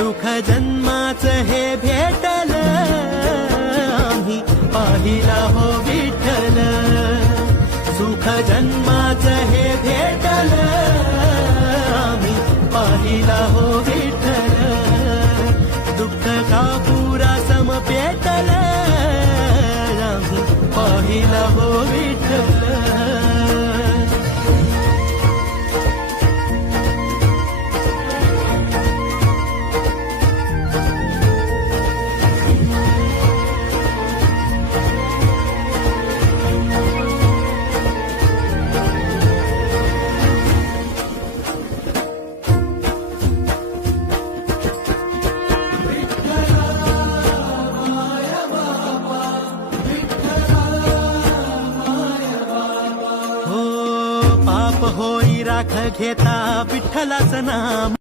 सुख जन्माचं हे भेटल आम्ही पाहिला हो विठ्ठल सुख जन्माचं हे भेटल आम्ही पाहिला हो विठ्ठल दुःख का पुरा सम पेटल आम्ही पाहिला हो विठ्ठल पाप होई राख घेता विठ्ठलाचं नाम